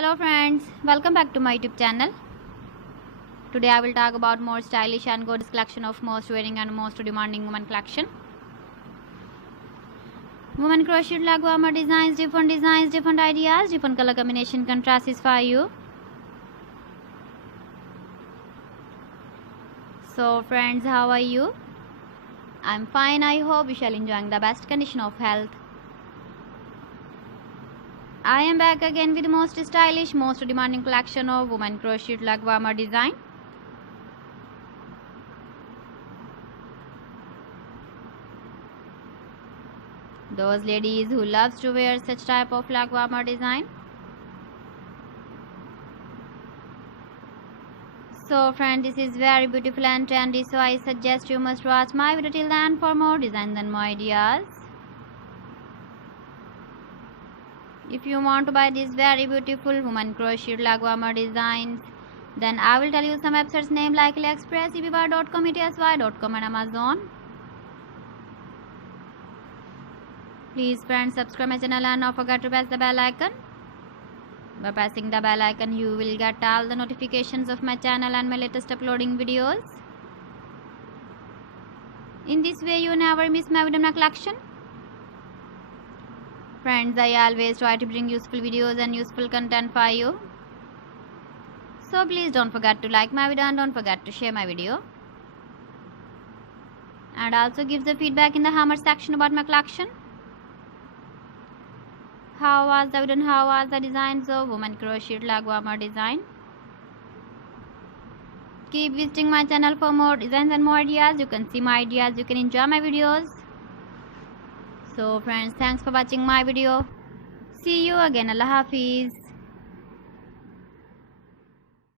Hello friends, welcome back to my YouTube channel. Today I will talk about more stylish and gorgeous collection of most wearing and most demanding women collection. Women crocheted leg warmer designs, different ideas, different color combination contrasts for you. So friends, how are you? I'm fine. I hope you shall enjoying the best condition of health. I am back again with the most stylish, most demanding collection of women crocheted leg warmer design. Those ladies who loves to wear such type of leg warmer design. So friend, this is very beautiful and trendy, so I suggest you must watch my video till the end for more designs and more ideas. If you want to buy these very beautiful woman crocheted leg warmer designs, then I will tell you some websites name like AliExpress, eBay.com, ETSY.com and Amazon. Please friends, subscribe my channel and don't forget to press the bell icon. By pressing the bell icon, you will get all the notifications of my channel and my latest uploading videos. In this way, you never miss my video collection. Friends, I always try to bring useful videos and useful content for you. So please don't forget to like my video and don't forget to share my video. And also give the feedback in the comment section about my collection. How was the video and how was the designs of woman crocheted leg warmer design? Keep visiting my channel for more designs and more ideas. You can see my ideas, you can enjoy my videos. So friends, thanks for watching my video. See you again. Allah Hafiz.